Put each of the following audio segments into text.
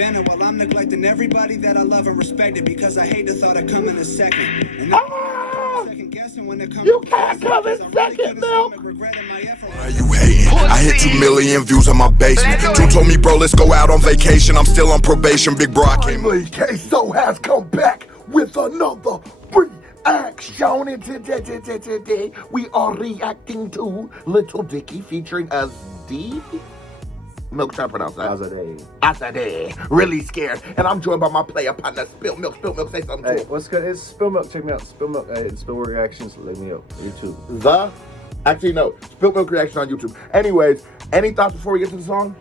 defending while I'm neglecting everybody that I love and respected because I hate the thought of coming a second. And I'm second guessing when it comes You can't come in second, Milk. Why are you hating? I hit 2 million views on my basement. June told me, bro, let's go out on vacation. I'm still on probation, big bro. I came. Finally, Queso has come back with another reaction. And today we are reacting to Little Dicky featuring Azadeh. Milk, try to pronounce that. Azadeh. Azadeh. Really scared. And I'm joined by my player partner, Spill Milk. Spill Milk, say something to Hey, him. what's good? It's Spill Milk. Check me out. Spill Milk. Hey, Spill Milk Reactions. Look me up. YouTube. Actually, no. Spill Milk reaction on YouTube. Anyways, any thoughts before we get to the song?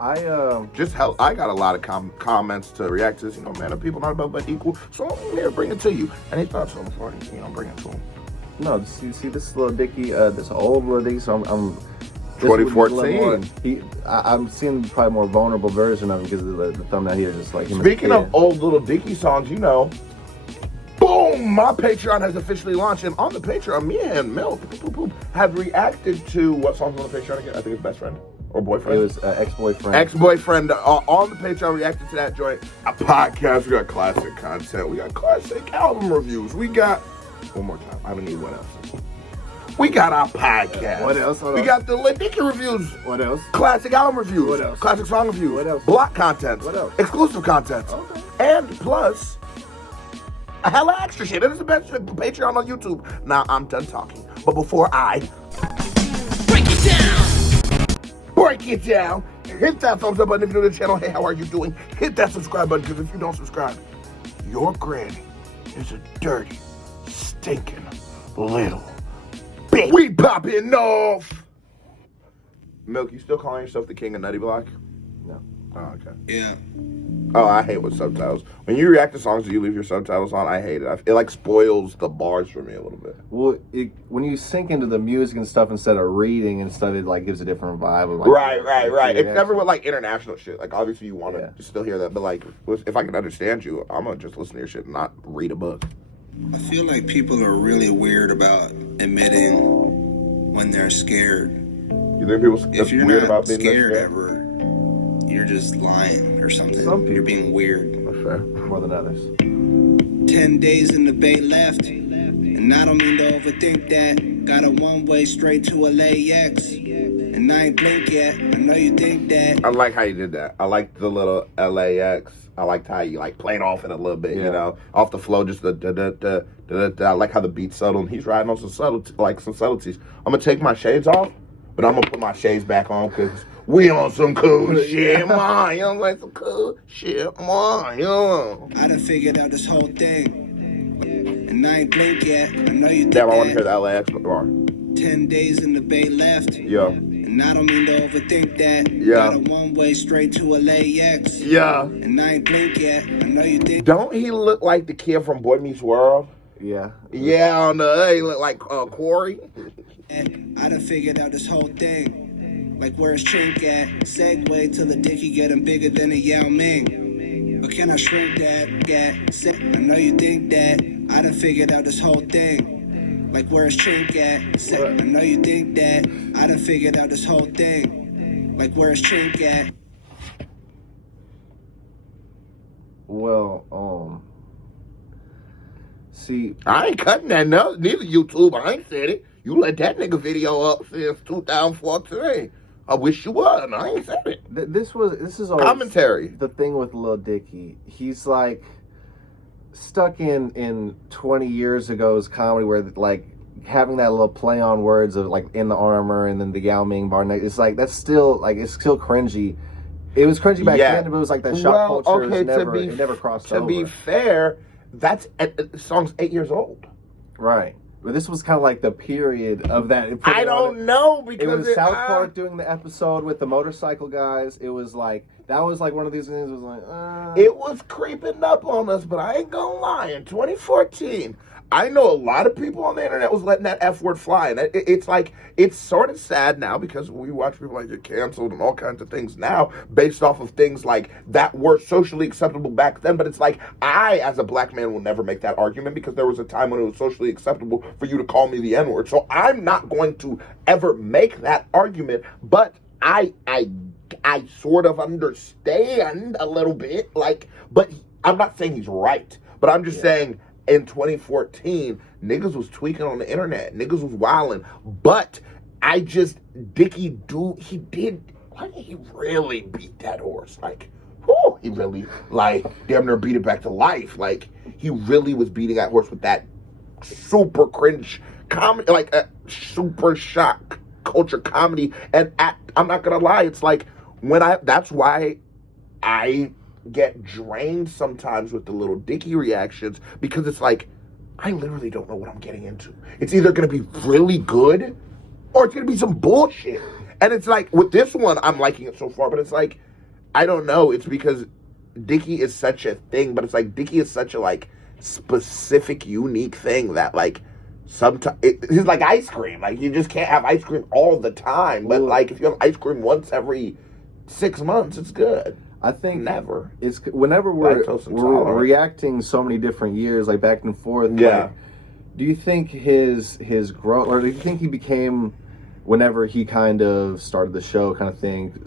I got a lot of comments to react to this. You know, man, the people not above but equal. So I'm here to bring it to you. Any thoughts on before bring it to them? No, see, this is Lil Dicky. This old Lil Dicky. So I'm 2014. I'm seeing probably more vulnerable version of him because of the thumbnail here, just like him. Speaking of old Little Dicky songs, you know, boom! My Patreon has officially launched, and on the Patreon, me and Milk have reacted to what songs on the Patreon again? I think it's Best Friend or Boyfriend. It was ex-boyfriend. Ex-boyfriend on the Patreon reacted to that joint. A podcast. We got classic content. We got classic album reviews. We got one more time. I don't need what else. We got our podcast. What else? We got the Lil Dicky reviews. What else? Classic album reviews. What else? Classic song reviews. What else? Block content. What else? Exclusive content. Okay. And plus, a hella extra shit. It is the best Patreon on YouTube. Now I'm done talking. But before I break it down, hit that thumbs up button if you're new to the channel. Hey, how are you doing? Hit that subscribe button, because if you don't subscribe, your granny is a dirty, stinking little bitch. We popping off. Milk, you still calling yourself the king of Nutty Block? No. Oh, okay. Yeah. Oh, I hate with subtitles. When you react to songs, do you leave your subtitles on? I hate it. It like spoils the bars for me a little bit. Well, when you sink into the music and stuff instead of reading and stuff, it like gives a different vibe. Of, like, Right. It's never with like international shit. Like obviously you want to still hear that, but like if I can understand you, I'm gonna just listen to your shit and not read a book. I feel like people are really weird about admitting when they're scared. You think people If you're weird not about being scared ever, you're just lying or something. Some people. You're being weird. That's fair. more than others. 10 days in the bay left, and I don't mean to overthink that. Got a one-way straight to LAX, and I ain't blink yet. I know you think that. I like how you did that. I like the little LAX. I liked how you like played off it a little bit, you know, off the flow, just the da-da-da. I like how the beat's subtle, and he's riding on some subtleties. I'm gonna take my shades off, but I'm gonna put my shades back on because we on some cool shit, man. You know, like some cool shit, man. You know. I done figured out this whole thing, and I ain't blink yet. I know you think Damn, I want to that. hear the LAX bar. 10 days in the bay left. Yeah. And I don't mean to overthink that. Yeah. Got a one-way straight to LAX. Yeah. And I ain't blink yet. I know you think. Don't he look like the kid from Boy Meets World? Yeah. Yeah, on the he look like Corey. I done figured out this whole thing. Like where's Chink at? Segue to the Dicky getting bigger than a Yao Ming. But can I shrink that? I know you think that. I done figured out this whole thing. Like where's Chink at? I know you think that. I done figured out this whole thing. Like where's Chink at? Well, see, I ain't cutting that no, neither YouTube. I ain't said it. You let that nigga video up since 2014. I wish you would. I ain't said it. this is always Commentary. The thing with Lil Dicky. He's like stuck in 20 years ago's comedy where like having that little play on words of like in the armor and then the Yao Ming bar. It's like that's still like it's still cringy. It was cringy back then, but it was like that shop culture. Okay, it never crossed over. To be fair, that's the song's 8 years old. Right. But this was kind of like the period of that. I don't know because it was South Park doing the episode with the motorcycle guys. It was like that was like one of these things. It was like it was creeping up on us, but I ain't gonna lie. In 2014, I know a lot of people on the internet was letting that F word fly, and it's like it's sort of sad now because we watch people like get canceled and all kinds of things now based off of things like that were socially acceptable back then. But it's like I, as a black man, will never make that argument because there was a time when it was socially acceptable for you to call me the N-word. So I'm not going to ever make that argument. But I I sort of understand a little bit, like, but I'm not saying he's right, but I'm just saying in 2014, niggas was tweaking on the internet, niggas was wilding, but Dicky he really beat that horse, like, whoo, he really, like, damn near beat it back to life, like, he really was beating that horse with that super cringe comedy, like a super shock culture comedy, and I'm not gonna lie, it's like that's why I get drained sometimes with the Little Dicky reactions, because it's like I literally don't know what I'm getting into. It's either gonna be really good or it's gonna be some bullshit. And it's like with this one, I'm liking it so far, but it's like I don't know. It's because Dicky is such a thing, but it's like Dicky is such a like specific, unique thing that like sometimes it's like ice cream. Like you just can't have ice cream all the time. But like if you have ice cream once every 6 months, it's good. I think never. It's whenever we're reacting so many different years, like back and forth. Yeah. Like, do you think his growth, or do you think he became, whenever he kind of started the show, kind of thing,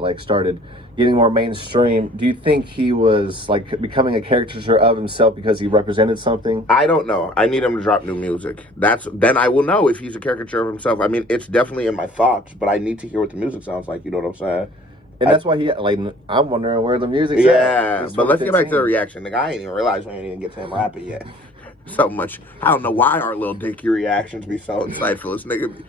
like started getting more mainstream? Do you think he was like becoming a caricature of himself because he represented something? I don't know. I need him to drop new music. Then I will know if he's a caricature of himself. I mean, it's definitely in my thoughts, but I need to hear what the music sounds like. You know what I'm saying? And that's why I'm wondering where the music's at. Yeah, but let's get back to the reaction. The guy ain't even realized we ain't even get to him rapping yet. So much. I don't know why our Lil Dicky reactions be so insightful. This nigga be...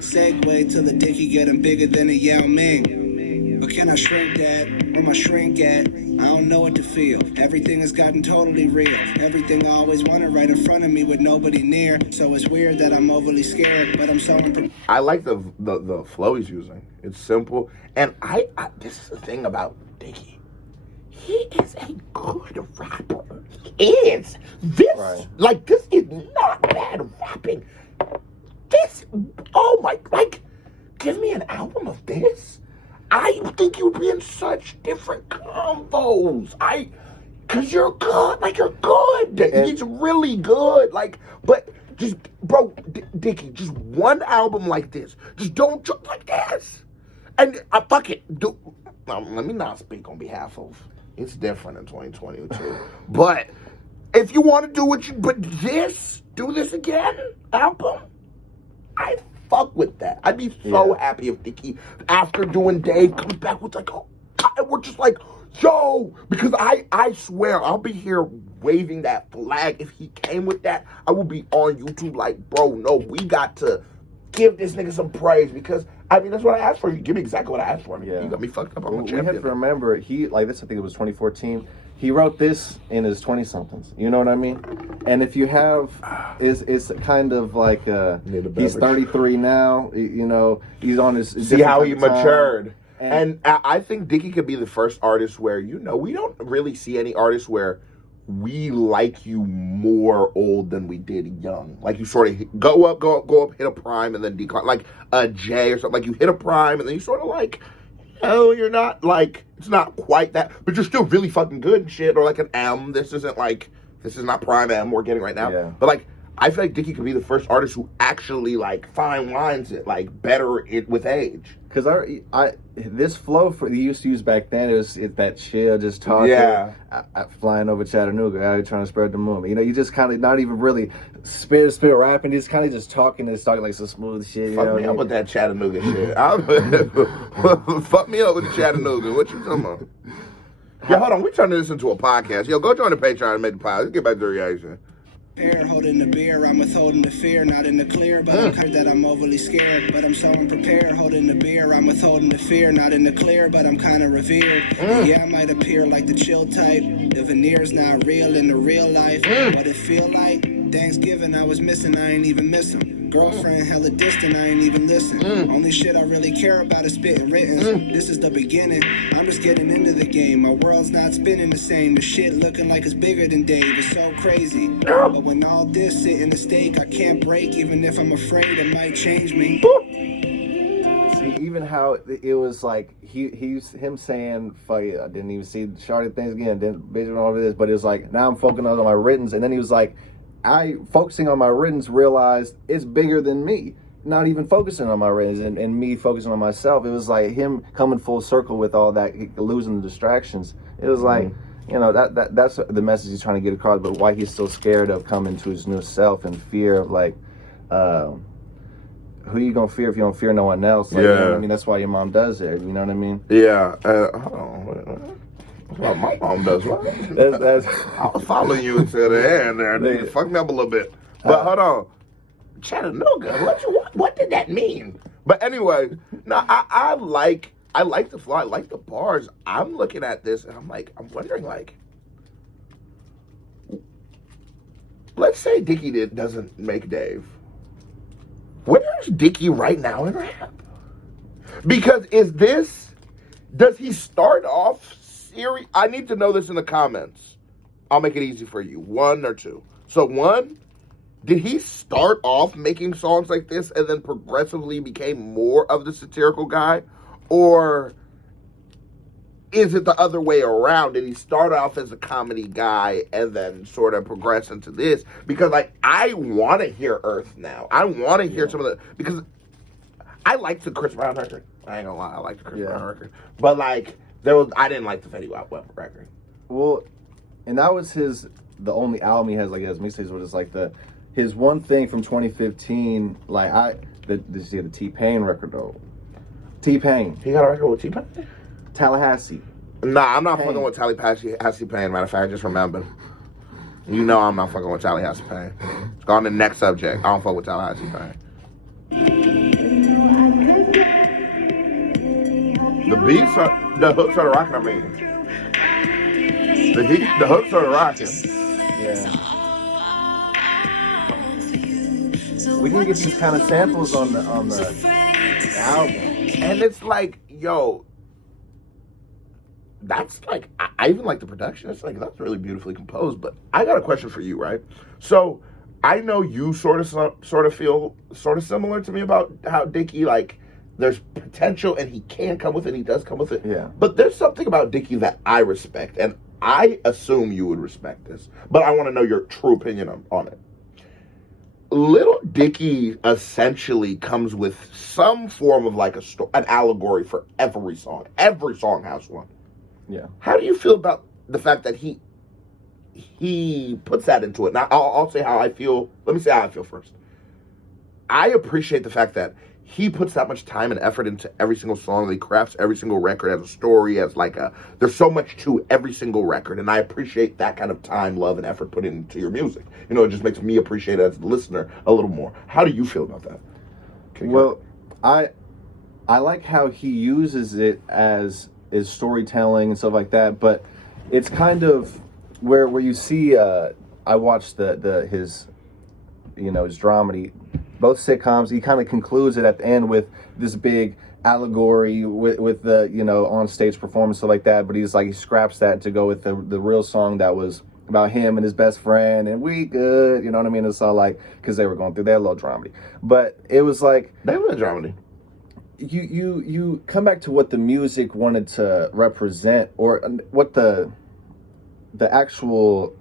Segue to the Dicky getting bigger than a Yao Ming. But can I shrink that? Where my shrink at? I don't know what to feel. Everything has gotten totally real. Everything I always wanted right in front of me with nobody near. So it's weird that I'm overly scared, but I'm so I like the flow he's using. It's simple. And I this is the thing about Dicky. He is a good rapper. He is. This is not bad rapping. This, oh my, like, give me an album of this. I think you'd be in such different combos. Cause you're good, like you're good. He's really good, like, but just, bro, Dicky, just one album like this. Just don't jump like this. And fuck it, let me not speak on behalf of, it's different in 2022. But if you want to do do this again, album, I fuck with that. I'd be so happy if Dicky, after doing Dave, comes back with like, oh, God, we're just like, yo, because I swear I'll be here waving that flag. If he came with that, I will be on YouTube like, bro, no, we got to give this nigga some praise, because I mean that's what I asked for. You give me exactly what I asked for. You got me fucked up. I'm a champion. We have to remember, I think it was 2014. He wrote this in his 20-somethings. You know what I mean? And if you have, it's kind of like he's 33 now. You know, he's on his. See how he matured. And I think Dicky could be the first artist where, you know, we don't really see any artists where we like you more old than we did young. Like you sort of go up, hit a prime, and then decline. Like a J or something. Like you hit a prime, and then you sort of like, oh, you're not like, it's not quite that, but you're still really fucking good and shit. Or like an M. This is not prime M we're getting right now. Yeah. But like, I feel like Dicky could be the first artist who actually like fine lines it, like better it with age. Because this flow he used to use back then is that chill, just talking, flying over Chattanooga, out here trying to spread the moon. You know, you just kind of not even really spit rapping. He's kind of just talking like some smooth shit. Fuck me up with that Chattanooga shit. Fuck me up with Chattanooga. What you talking about? Yeah, hold on. We turning this into a podcast. Yo, go join the Patreon and make the podcast. Let's get back to the reaction. Holding the beer, I'm withholding the fear, not in the clear, but I'm kind that I'm overly scared, but I'm so unprepared. Holding the beer, I'm withholding the fear, not in the clear, but I'm kind of revered. Yeah, I might appear like the chill type. The veneer's not real in the real life. What it feel like? Thanksgiving I was missing, I ain't even miss him. Girlfriend hella distant, I ain't even listen. Only shit I really care about is spitting written. This is the beginning, I'm just getting into the game. My world's not spinning the same. The shit looking like it's bigger than Dave. It's so crazy. But when all this sit in the stake, I can't break. Even if I'm afraid it might change me. See, even how it was like him saying, fuck it, I didn't even see Shawty things again, didn't bitch all of this, but it was like, now I'm focusing on my writtens, and then he was like, focusing on my writtens realized it's bigger than me. not even focusing on my ratings and me focusing on myself. It was like him coming full circle with all that, losing the distractions. It was like, you know, that's the message he's trying to get across, but why he's still scared of coming to his new self and fear of like, who you gonna fear if you don't fear no one else? Like, you know what I mean? That's why your mom does it. You know what I mean? Yeah. Hold on. Well, my mom does what? I was following you until the end there. You fucked me up a little bit. But hold on. Chattanooga. What did that mean? But anyway, no, I like the flow. I like the bars. I'm looking at this and I'm wondering, like, let's say Dicky doesn't make Dave. Where's Dicky right now in rap? Because does he start off serious? I need to know this in the comments. I'll make it easy for you. 1 or 2. So 1, did he start off making songs like this and then progressively became more of the satirical guy? Or is it the other way around? Did he start off as a comedy guy and then sort of progress into this? Because, like, I want to hear Earth now. I want to hear some of the... Because I like the Chris Brown record. I ain't gonna lie. I like the Chris Brown record. But, like, I didn't like the Fetty Wap record. Well, and that was the only album he has, like, as mixtapes, was just, like, his one thing from 2015, like, did you see the T-Pain record, though? T-Pain. He got a record with T-Pain? Tallahassee. Nah, I'm not fucking with Tallahassee Pain. Matter of fact, I just remembered. You know I'm not fucking with Tallahassee Pain. Let's go on to the next subject. I don't fuck with Tallahassee Pain. The hooks are the rocking, I mean. The hooks are the rocking. Yeah. We can get these kind of samples on the album. And it's like, yo, that's like, I even like the production. It's like, that's really beautifully composed. But I got a question for you, right? So I know you sort of feel sort of similar to me about how Dicky, like, there's potential and he can come with it. He does come with it. Yeah. But there's something about Dicky that I respect, and I assume you would respect this. But I want to know your true opinion on it. Little Dicky essentially comes with some form of like an allegory for every song. Every song has one. Yeah. How do you feel about the fact that he puts that into it? Now, I'll say how I feel. Let me say how I feel first. I appreciate the fact that he puts that much time and effort into every single song. He crafts every single record as a story, as like there's so much to every single record. And I appreciate that kind of time, love, and effort put into your music. You know, it just makes me appreciate it as a listener a little more. How do you feel about that? Well, I like how he uses it as storytelling and stuff like that, but it's kind of where you see, I watched his dramedy, both sitcoms. He kind of concludes it at the end with this big allegory with the on stage performance, stuff like that. But he scraps that to go with the real song that was about him and his best friend, and we good, you know what I mean? It's all like, because they were going through their little dramedy. But it was like, they were dramedy. You come back to what the music wanted to represent, or what the actual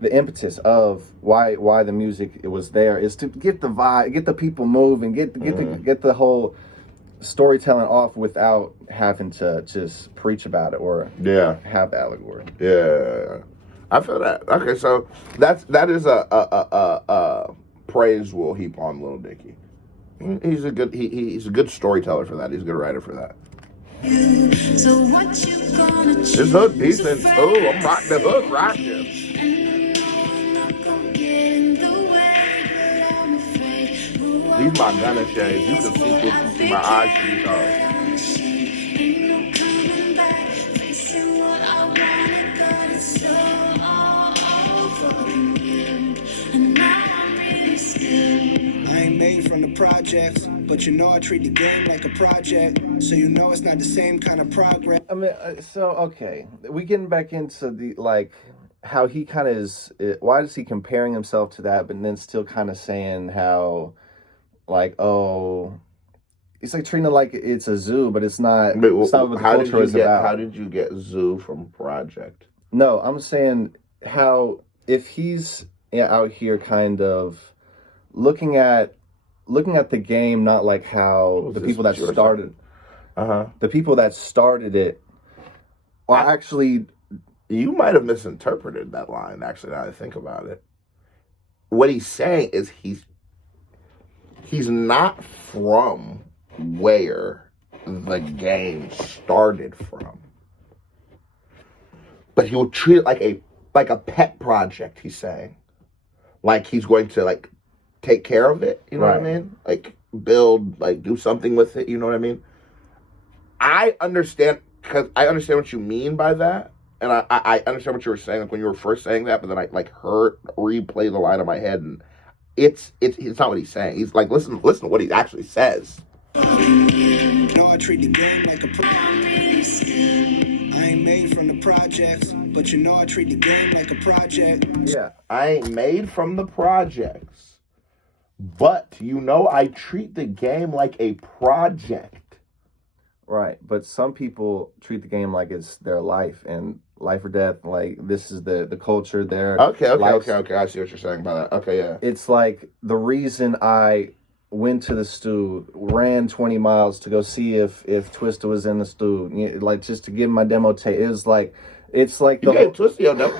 the impetus of why the music was there is to get the vibe, get the people moving, get the whole storytelling off without having to just preach about it or have the allegory. Yeah, I feel that. Okay, so that is a praise we'll heap on Lil Dicky. He's a good storyteller for that. He's a good writer for that. So what you gonna choose? This hook decent. Oh, I'm rocking the hook right here. These my gunner shades. You can see my eyes through these hoes. I ain't made from the projects, but I treat the game like a project, so it's not the same kind of progress. I mean, okay, we getting back into the how he kind of is. Why is he comparing himself to that, but then still kind of saying how, it's like treating it like it's a zoo, but it's not. It's not what the culture is about. How did you get zoo from project? No, I'm saying how if he's out here kind of looking at looking at the game, not like how the people that started, the people that started it, are actually. You might have misinterpreted that line. Actually, now that I think about it, what he's saying is he's not from where the game started from, but he will treat it like a pet project. He's saying, like he's going to like take care of it. You know what I mean? Like build, like do something with it. You know what I mean? I understand because I understand what you mean by that, and I understand what you were saying like when you were first saying that, but then I like replay the line in my head, and it's not what he's saying. He's like listen to what he actually says. No, I treat the game like a I ain't made from the projects, but you know I treat the game like a project. Yeah, I ain't made from the projects, but you know I treat the game like a project. Right, but some people treat the game like it's their life and life or death. Like this is the culture there. Okay. I see what you're saying by that. Okay, yeah. It's like the reason I went to the stew, ran 20 miles to go see if Twista was in the stew, like just to give my demo tape. It's like you gave Twista your demo.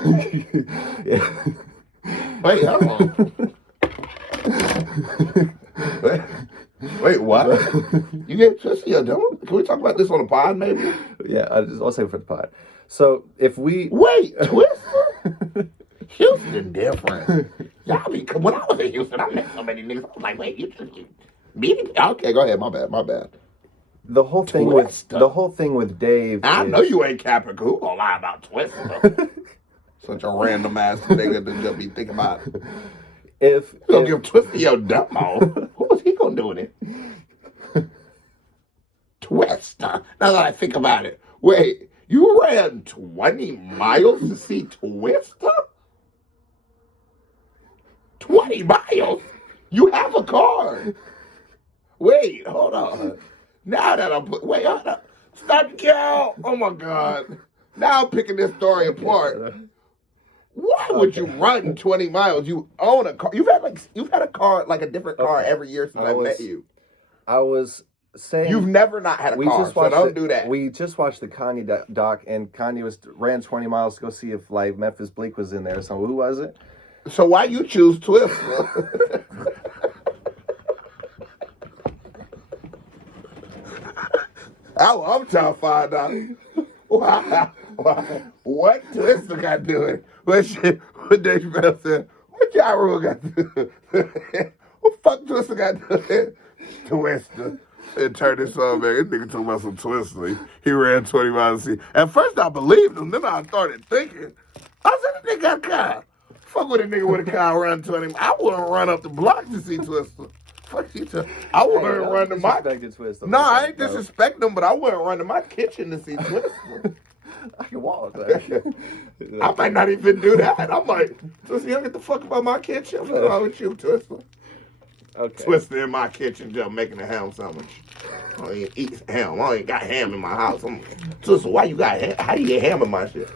Wait, hold on. Wait, what? You gave Twista your demo? Can we talk about this on the pod, maybe? Yeah, I'll say it for the pod. So if we wait, Twista. Houston different. Y'all be when I was in Houston, I met so many niggas. I was like, wait, you meeting? Okay, go ahead. My bad. The whole thing with Dave. I know you ain't capping. Who gonna lie about Twista? Such a random ass nigga to just be thinking about. If you gonna give Twista your demo, what was he gonna do with it? Twista. Now that I think about it, wait, you ran 20 miles to see Twista? 20 miles? You have a car. Wait, hold on. Now that wait, hold on. Stop the count. Oh my God. Now I'm picking this story apart. Why would you run 20 miles? You own a car. You've had a car, like a different car every year since I met you. I was saying you've never not had a car, so don't do that. We just watched the Kanye doc, and Kanye ran 20 miles to go see if like Memphis Bleak was in there. So who was it? So why you choose Twista? I'm trying to find out what Twista got doing. What Dave Chappelle said? What Ja Rule got doing? What fuck Twista got doing? Twista. And turn this on, man. This nigga talking about some Twista. He ran 20 miles to see. At first I believed him, then I started thinking. I said, this nigga got a car. Fuck with a nigga with a car run 20. I wouldn't run up the block to see Twista. Fuck you, I wouldn't run to my. No, I ain't disrespecting him, but I wouldn't run to my kitchen to see Twista. I can walk. I might not even do that. I'm like, Twista, you don't get the fuck about my kitchen. What's wrong with you, Twista? Okay. Twista in my kitchen just making a ham sandwich. I don't even eat ham. I ain't got ham in my house. Twista, why you got ham? How you get ham in my shit?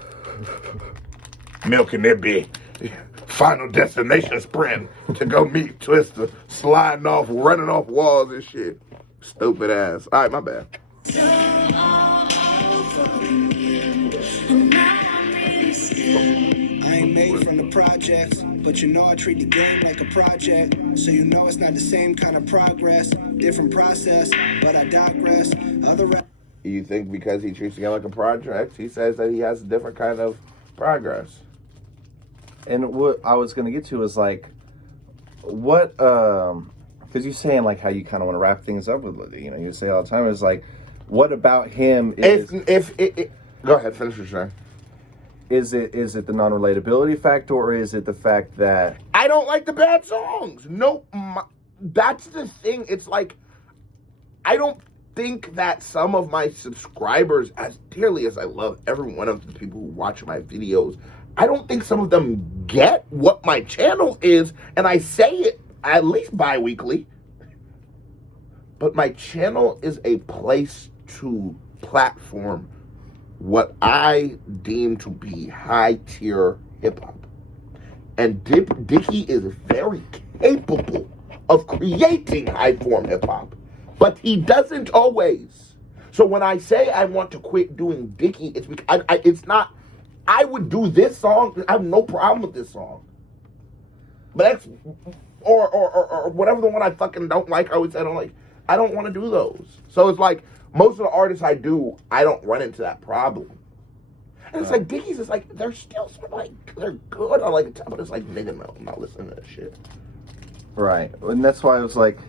Milking that big. Final destination sprint to go meet Twista, sliding off, running off walls and shit. Stupid ass. All right, my bad. I ain't made from the projects, but you know I treat the game like a project. So you know it's not the same kind of progress, different process, but I digress. You think because he treats the game like a project, he says that he has a different kind of progress? And what I was going to get to is like, what, because you're saying like how you kind of want to wrap things up with it, you say all the time, it's like, what about him is... Go ahead, finish your saying. Is it the non-relatability factor, or is it the fact that... I don't like the bad songs. No, that's the thing. It's like, I don't think that some of my subscribers, as dearly as I love every one of the people who watch my videos, I don't think some of them get what my channel is, and I say it at least bi-weekly. But my channel is a place to platform what I deem to be high-tier hip-hop. And Dicky is very capable of creating high form hip hop, but he doesn't always. So when I say I want to quit doing Dicky, it's because it's not. I would do this song. I have no problem with this song, but that's or whatever the one I fucking don't like. I always say I don't like. I don't want to do those. So it's like most of the artists I do, I don't run into that problem. And it's like Dicky's is like they're still sort of like they're good. I like it, but it's like nigga, no, I'm not listening to that shit. Right, and that's why it was like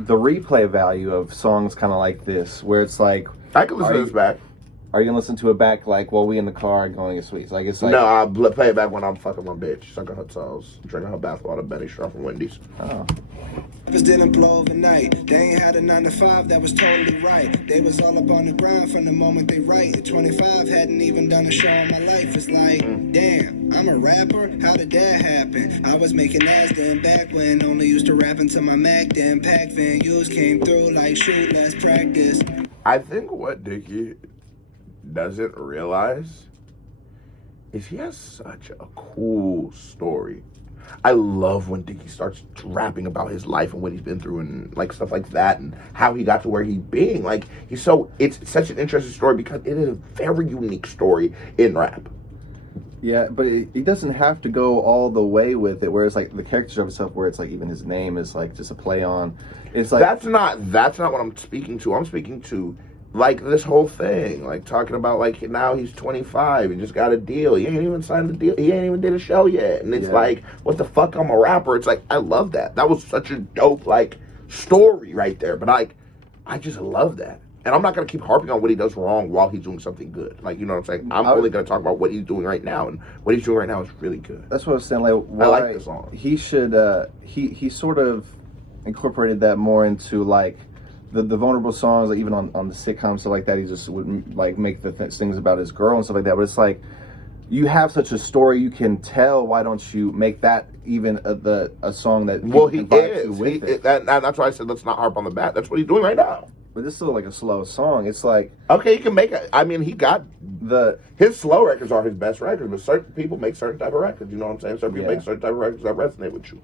the replay value of songs kind of like this, where it's like I can listen to this back. Are you gonna listen to it back like while we in the car going to get sweets? Like it's like no, I'll play it back when I'm fucking my bitch, sucking her toes, drinking her bathwater, Benny Straw from Wendy's. Oh. Rappers didn't blow overnight. They ain't had a 9 to 5 that was totally right. They was all up on the grind from the moment they write. At 25, hadn't even done a show in my life. It's like, damn, I'm a rapper? How did that happen? I was making ass then back when only used to rap until my Mac then pack van used came through like shoot, let's practice. I think what Dicky doesn't realize is he has such a cool story. I love when Dicky starts rapping about his life and what he's been through and like stuff like that and how he got to where he's being. Like it's such an interesting story because it is a very unique story in rap. Yeah, but he doesn't have to go all the way with it. Whereas like the characters of himself, where it's like even his name is like just a play on. It's like that's not what I'm speaking to. I'm speaking to like this whole thing, like talking about like now he's 25 and just got a deal. He ain't even signed the deal. He ain't even did a show yet. And it's like, what the fuck? I'm a rapper. It's like I love that. That was such a dope like story right there. But I just love that. And I'm not gonna keep harping on what he does wrong while he's doing something good. Like you know what I'm saying? I'm only gonna talk about what he's doing right now, and what he's doing right now is really good. That's what I was saying. Like I like the song. He should he sort of incorporated that more into like the vulnerable songs, like even on the sitcom stuff like that. He just would like make the things about his girl and stuff like that. But it's like you have such a story you can tell. Why don't you make that even a song that he is. That's why I said let's not harp on the bat. That's what he's doing right now. But this is still like a slow song. It's like okay, he can make it. I mean, he got his slow records are his best records, but certain people make certain type of records. You know what I'm saying? Certain people make certain type of records that resonate with you.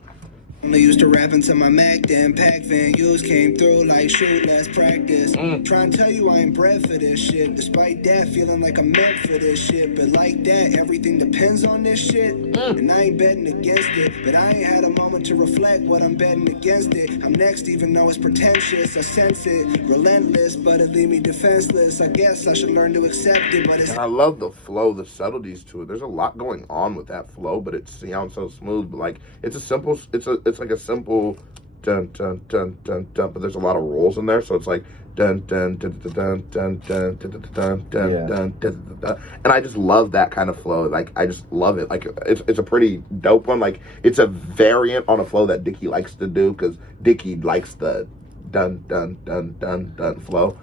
Only used to rap until my Mac then pack van used came through like shoot, let's practice. Trying to tell you I ain't bred for this shit. Despite that, feeling like I'm meant for this shit. But like that, everything depends on this shit. And I ain't betting against it. But I ain't had a moment to reflect what I'm betting against it. I'm next even though it's pretentious. I sense it. Relentless, but it leave me defenseless. I guess I should learn to accept it. But it's and I love the flow, the subtleties to it. There's a lot going on with that flow, but it sounds so smooth. But like it's like a simple dun dun dun dun dun, but there's a lot of rolls in there, so it's like dun dun dun dun dun dun dun dun dun dun dun, and I just love that kind of flow. Like I just love it. Like it's a pretty dope one. Like it's a variant on a flow that Dicky likes to do because Dicky likes the dun dun dun dun dun flow.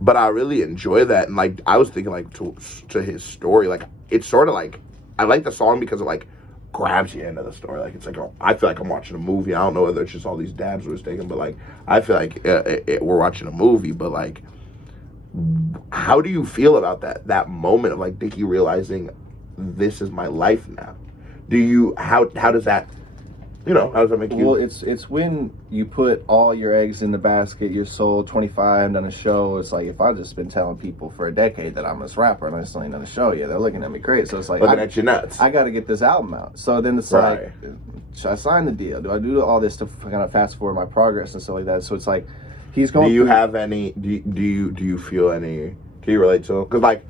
But I really enjoy that, and like I was thinking like to his story, like it's sort of like I like the song because it like grabs you into the story. Like it's like I feel like I'm watching a movie. I don't know whether it's just all these dabs we're taking, but like I feel like we're watching a movie. But like, how do you feel about that moment of like Dicky realizing this is my life now? Do you how does that how does that make you? Well, it's when you put all your eggs in the basket. You're sold 25, done a show. It's like if I just been telling people for a decade that I'm this rapper and I still ain't done a show yet, they're looking at me crazy. So it's like looking at you nuts. I got to get this album out. So then it's like, should I sign the deal? Do I do all this to kind of fast forward my progress and stuff like that? So it's like he's going. Do you have any? Do you feel any? Can you relate to him? Because like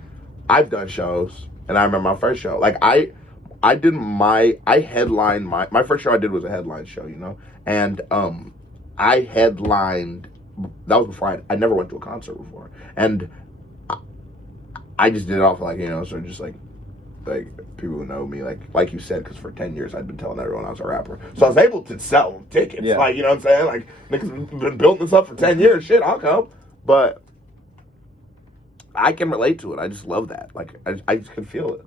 I've done shows and I remember my first show. Like I headlined my first show I did was a headline show, and I headlined, that was before I never went to a concert before, and I just did it off like, sort of just like people who know me, like you said, because for 10 years I'd been telling everyone I was a rapper, so I was able to sell tickets, like, you know what I'm saying, like, niggas been building this up for 10 years, shit, I'll come, but I can relate to it. I just love that, like, I just can feel it.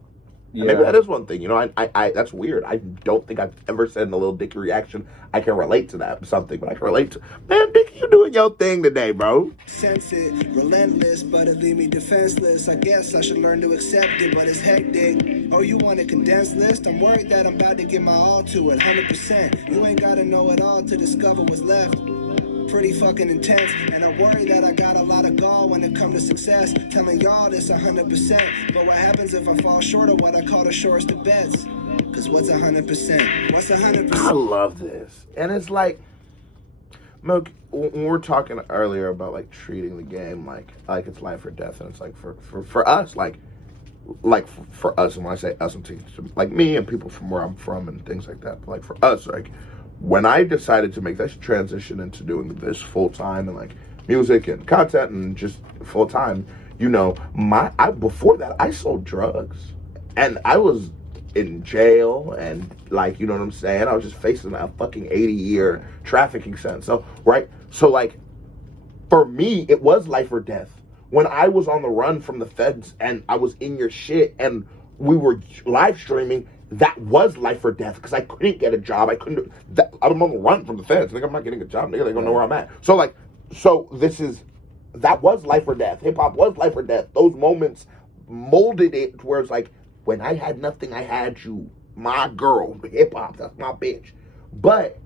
And maybe that is one thing. You know, I that's weird. I don't think I've ever said in a Little Dicky reaction I can relate to that something, but I can relate to, man, Dicky, you doing your thing today, bro. Sense it, relentless, but it leave me defenseless. I guess I should learn to accept it, but it's hectic. Oh, you want a condensed list? I'm worried that I'm about to give my all to it, 100%. You ain't gotta know it all to discover what's left. Pretty fucking intense, and I worry that I got a lot of gall when it comes to success. Telling y'all this 100%, but what happens if I fall short of what I call the shortest of bets? Cause what's 100%? What's 100%? I love this. And it's like, Milk, when we were talking earlier about like treating the game like it's life or death, and it's like for us, like for us, and when I say us, I'm thinking like me and people from where I'm from and things like that, but like for us, like when I decided to make this transition into doing this full time and like music and content and just full time, you know, before that I sold drugs and I was in jail and like, you know what I'm saying? I was just facing a fucking 80-year trafficking sentence. So, right? So like for me, it was life or death. When I was on the run from the feds and I was in your shit and we were live streaming, that was life or death because I couldn't get a job. I couldn't do that. I'm on the run from the feds. Nigga, I'm not getting a job. Nigga, they gonna know where I'm at. So that was life or death. Hip hop was life or death. Those moments molded it where it's like, when I had nothing, I had you. My girl, hip hop, that's my bitch. But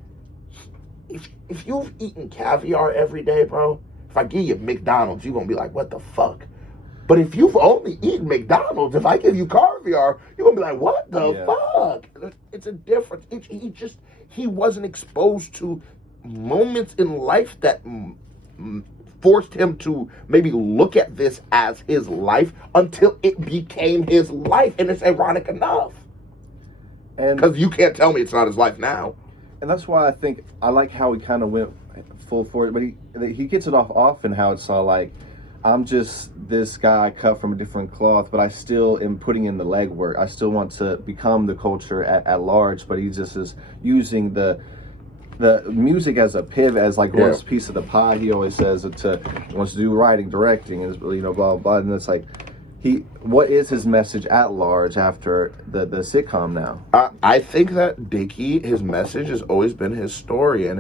if you've eaten caviar every day, bro, if I give you McDonald's, you're gonna be like, what the fuck? But if you've only eaten McDonald's, if I give you caviar, you're gonna be like, what the fuck? It's a difference. He wasn't exposed to moments in life that forced him to maybe look at this as his life until it became his life. And it's ironic enough. Because you can't tell me it's not his life now. And that's why I think I like how he kind of went full for it. But he gets it off often, how it's all like, I'm just this guy cut from a different cloth, but I still am putting in the legwork. I still want to become the culture at large, but he just is using the music as a pivot, as like one piece of the pie. He always says he wants to do writing, directing, and blah, blah, blah. And it's like, what is his message at large after the sitcom now? I think that Dicky, his message has always been his story and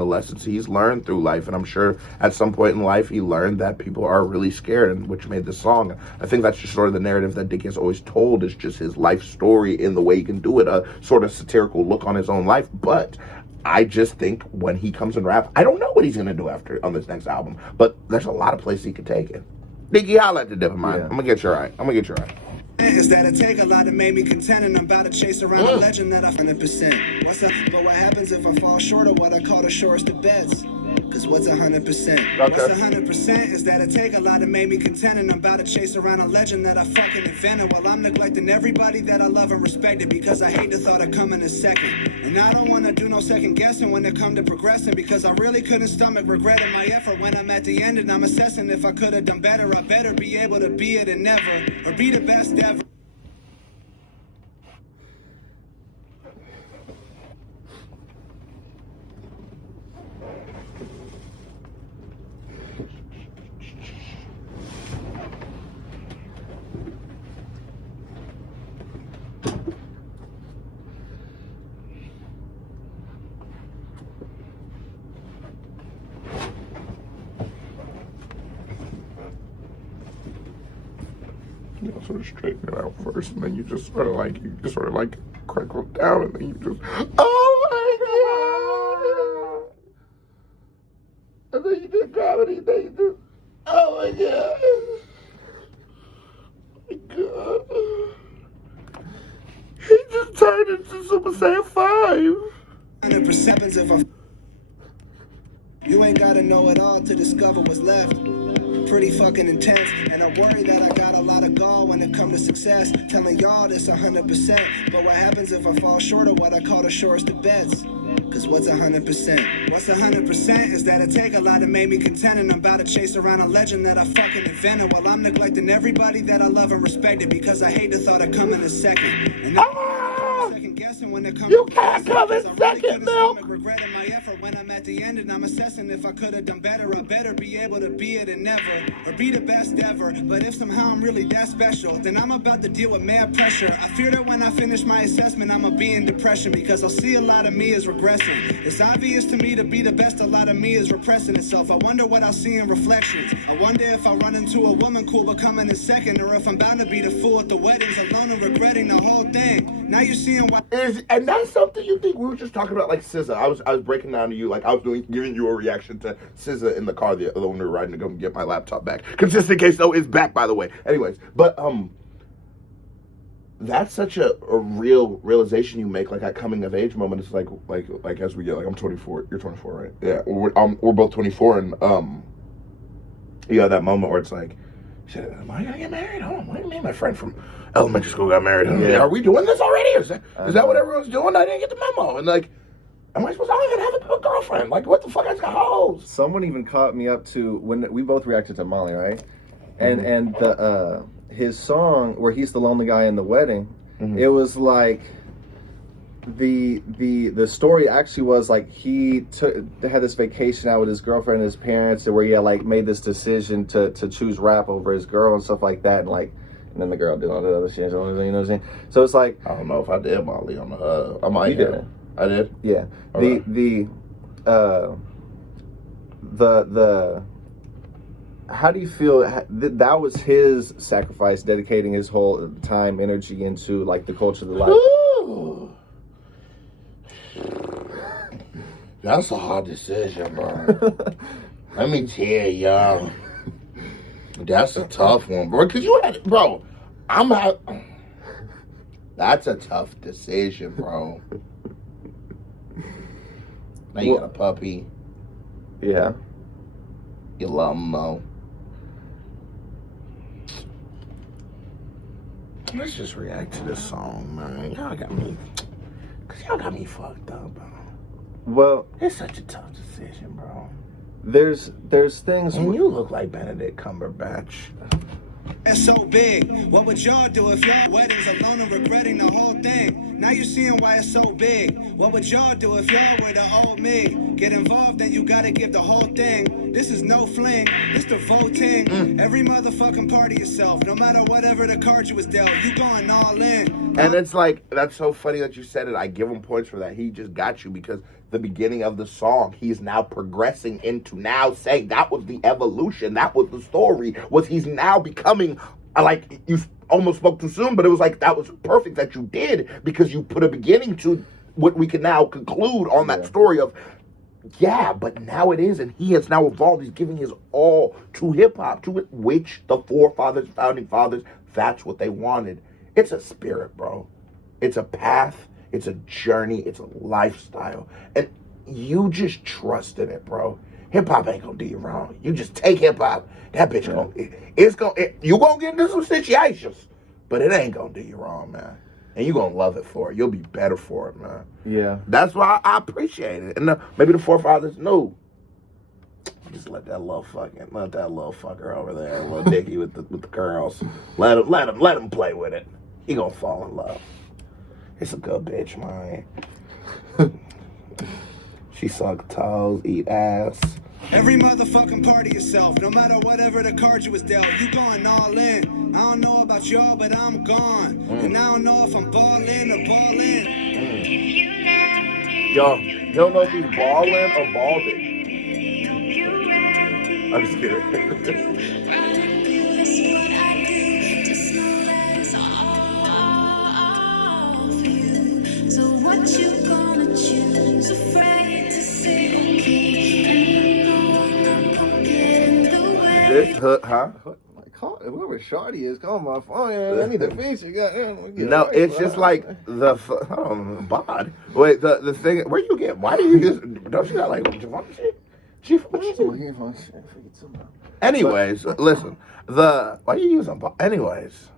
the lessons he's learned through life. And I'm sure at some point in life he learned that people are really scared, and which made this song. I think that's just sort of the narrative that Dicky has always told, is just his life story in the way he can do it, a sort of satirical look on his own life. But I just think when he comes and rap, I don't know what he's going to do on this next album, but there's a lot of places he could take it. Dicky, holla at the dip of mine. I'm going to get you right. Is that it take a lot to make me content, and I'm about to chase around a legend that I 100%. But what happens if I fall short of what I call the shortest of bets? Cause what's 100%? What's 100% is that it take a lot to make me content, and I'm about to chase around a legend that I fucking invented, while I'm neglecting everybody that I love and respected, because I hate the thought of coming a second. And I don't want to do no second guessing when it come to progressing, because I really couldn't stomach regretting my effort when I'm at the end and I'm assessing if I could have done better. I better be able to be it and never, or be the best ever. You know, sort of straighten it out first, and then you just sort of like crackle it down, and then you just, oh my god! And then you just grab it, and then you just, oh my god! Oh my god! He just turned into Super Saiyan 5. 100% if I. You ain't gotta know it all to discover what's left. Pretty fucking intense, and I worry that I got a lot of gall when it come to success. Telling y'all this 100%, but what happens if I fall short of what I call the shortest of bets? Cause what's 100%? What's 100% is that it take a lot to make me content, and I'm about to chase around a legend that I fucking invented, while I'm neglecting everybody that I love and respected, because I hate the thought of coming a second. And I'm second guessing. lesson when it comes You to can't come in second, Milk. regretting my effort when I'm at the end and I'm assessing if I could have done better. I better be able to be it and never, or be the best ever. But if somehow I'm really that special, then I'm about to deal with mad pressure. I fear that when I finish my assessment, I'ma be in depression because I'll see a lot of me as regressing. It's obvious to me to be the best, a lot of me is repressing itself. I wonder what I'll see in reflections. I wonder if I run into a woman cool but coming in second, or if I'm bound to be the fool at the weddings alone and regretting the whole thing. Now you're seeing why. And that's something you think we were just talking about, like SZA. I was breaking down to you, like I was giving you a reaction to SZA in the car the other one we were riding to go get my laptop back. Consistent case though is back, by the way. Anyways, but that's such a real realization you make, like that coming of age moment. It's like as we get, like I'm 24, you're 24, right? Yeah, we're both 24, and you have that moment where it's like, shit, am I gonna get married? Oh, what do you mean my friend from elementary school got married? Yeah. Are we doing this already? Is that what everyone's doing? I didn't get the memo. And like, am I supposed to have a girlfriend? Like, what the fuck? I just got hoes. Someone even caught me up to when we both reacted to Molly, right? And the his song where he's the lonely guy in the wedding, it was like the story actually was like he had this vacation out with his girlfriend and his parents, and where he had like made this decision to choose rap over his girl and stuff like that, and then the girl did all the other shit, you know what I'm saying? So it's like, I don't know if I did Molly on the I did. I did. Yeah. Okay. The how do you feel that was his sacrifice, dedicating his whole time, energy into like the culture of the life? Ooh. That's a hard decision, bro. Let me tell y'all. That's a tough one, bro. Cause you had, bro. That's a tough decision, bro. Now you got a puppy. Yeah. You love him though. Let's just react to this song, man. Y'all got me fucked up, bro. Well, It's such a tough decision, bro. there's things. And you look like Benedict Cumberbatch. That's so big. What would y'all do if y'all weddings alone and regretting the whole thing? Now you're seeing why it's so big. What would y'all do if y'all were the old me? Get involved, then you gotta give the whole thing. This is no fling, it's the voting. Every motherfucking part of yourself, no matter whatever the card you was dealt, you going all in. And it's like, that's so funny that you said it. I give him points for that. He just got you because the beginning of the song, he's now progressing into now saying that was the evolution. That was the story. He's now becoming, like, you almost spoke too soon, but it was like, that was perfect that you did because you put a beginning to what we can now conclude on that story of, yeah, but now it is, and he has now evolved. He's giving his all to hip-hop, to it, which the forefathers, founding fathers, that's what they wanted. It's a spirit, bro. It's a path. It's a journey. It's a lifestyle. And you just trust in it, bro. Hip-hop ain't gonna do you wrong. You just take hip-hop. That bitch you gonna get into some situations, but it ain't gonna do you wrong, man. And you gonna love it for it. You'll be better for it, man. Yeah. That's why I appreciate it. And maybe the forefathers knew. Just let that little fucker over there, Lil Dicky with the curls. Let him play with it. He gonna fall in love. It's a good bitch, man. She suck toes, eat ass. Every motherfucking part of yourself, no matter whatever the card you was dealt, you going all in. I don't know about y'all, but I'm gone. And I don't know if I'm ballin' or ballin'. Yo, you don't know if he's ballin' or balding. I'm just kidding. So what you gonna choose? Afraid to say okay, and I'm not gonna get in the way. This hook, huh? Whoever Shorty is, call my phone. I need the feature. No, it's just like bod. Wait, the thing. Where you get? Why do you just? Don't you got like Javon shit? Anyways, listen. Why you using? Anyways,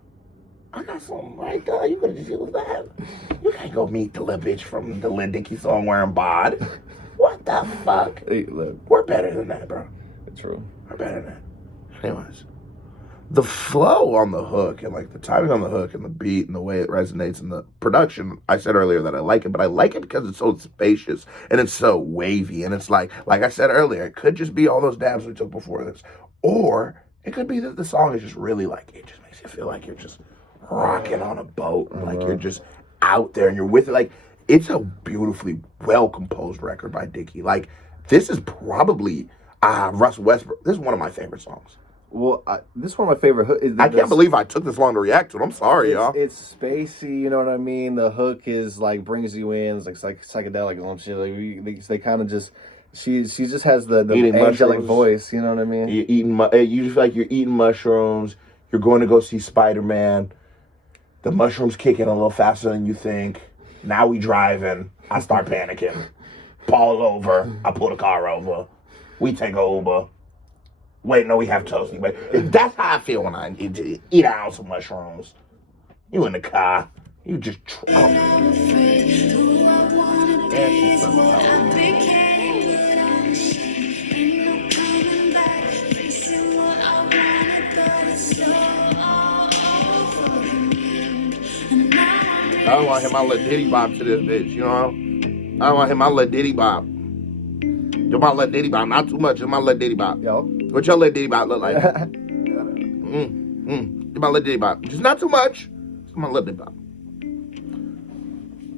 I got something right there. You could have just used that. You can't go meet the little bitch from the Lil Dicky song wearing bod. What the fuck? Hey, look, We're better than that, bro. it's true. We're better than that. Anyways, the flow on the hook and like the timing on the hook and the beat and the way it resonates and the production, I said earlier that I like it, but I like it because it's so spacious and it's so wavy. And it's like I said earlier, it could just be all those dabs we took before this, or it could be that the song is just really like, it just makes you feel like you're just rocking on a boat and like you're just out there and you're with it. Like, it's a beautifully well composed record by Dicky. Like, this is probably Russ Westbrook. This is one of my favorite songs. Well, this is one of my favorite hooks. I can't believe I took this long to react to it. I'm sorry, y'all. It's spacey, you know what I mean? The hook is like brings you in. It's like psychedelic and some shit. Like, they kind of just she just has the angelic voice. You know what I mean? You're eating. You just feel like you're eating mushrooms. You're going to go see Spider-Man. The mushrooms kick in a little faster than you think. Now we driving. I start panicking. Paul over. I pull the car over. We take a Uber. Wait, no, we have toasty. But that's how I feel when I eat an ounce of mushrooms. You in the car. You just... I'm afraid who I wanna be is what I became, but I'm ashamed. Ain't no coming back, facing what I wanted, but it's so over me. And now I'm I don't want to hit my Lil Diddy bop to this bitch, you know? I don't want to hit my Lil Diddy bop. Yo, my Lil Diddy bop. Not too much. It's my Lil Diddy bop. Yo. What your Lil Diddy bop look like? It's my Lil Diddy bop. Just not too much. It's my Lil Diddy bop.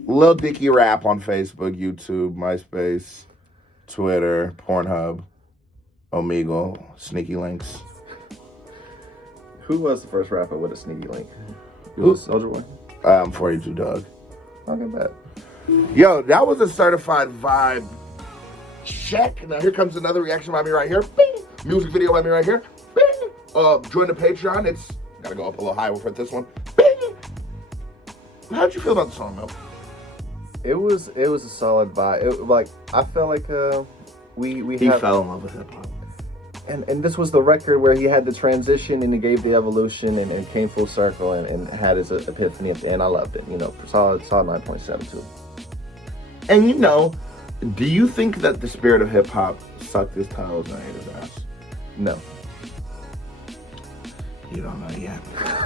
Lil Dicky rap on Facebook, YouTube, MySpace, Twitter, Pornhub, Omegle, Sneaky Links. Who was the first rapper with a sneaky link? Who? Was Soulja Boy? 42 Doug. Okay, bad. Yo, that was a certified vibe check. Now here comes another reaction by me right here. Bing. Music video by me right here. Bing. Join the Patreon. It's gotta go up a little higher for this one. Bing. How'd you feel about the song, Mel? It was a solid vibe. I felt like He fell in love with hip hop. And this was the record where he had the transition and he gave the evolution and came full circle and had his epiphany at the end. I loved it. You know, solid 9.72. And you know, do you think that the spirit of hip hop sucked his toes and ate his ass? No. You don't know yet.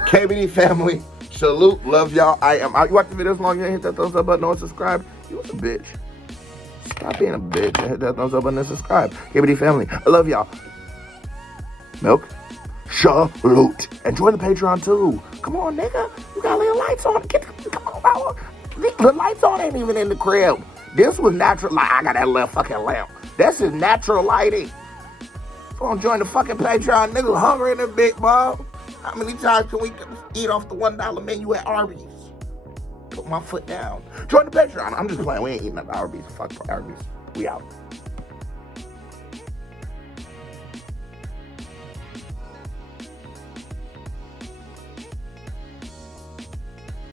KBD family, salute, love y'all. You watch the videos long, you ain't hit that thumbs up button or subscribe. You was a bitch. Stop being a bitch and hit that thumbs up button and subscribe. KBD family, I love y'all. Milk, salute, and join the Patreon too. Come on, nigga, you got little lights on. Come on, bro. The lights on ain't even in the crib. This was natural light. I got that little fucking lamp. This is natural lighting. Come on, join the fucking Patreon. Niggas hungry in the big ball. How many times can we eat off the $1 menu at Arby's? Put my foot down. Join the Patreon. I'm just playing. We ain't eating at Arby's. Fuck Arby's. We out.